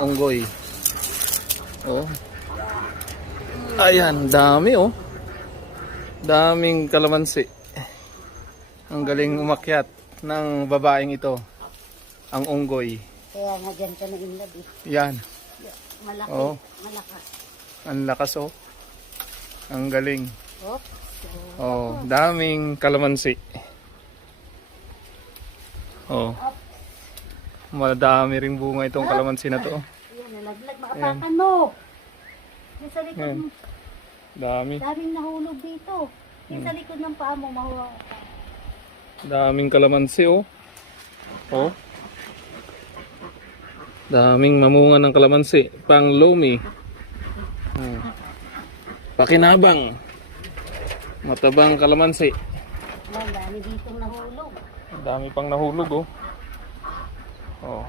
Unggoy. Oh. Ayan, dami oh. Daming kalamansi. Ang galing umakyat ng babaeng ito. Ang unggoy. Kaya nga dyan ka na inlad eh. Yan. Malaki, Oh. malakas. Ang lakas oh. Ang galing. Oh. Oh, daming kalamansi. Oh. Madami ring bunga itong kalamansi na to. Ayan, nalaglag. Makapakan mo. Yung sa likod Ayan. mo. Dami. Daming nahulog dito. Yung sa likod ng paa mo, mahuha ka. Daming kalamansi oh. Oh. Daming mamunga ng kalamansi. Pang lomi. Pakinabang. Matabang kalamansi. Ang dami ditong nahulog. Dami pang nahulog oh. Oh.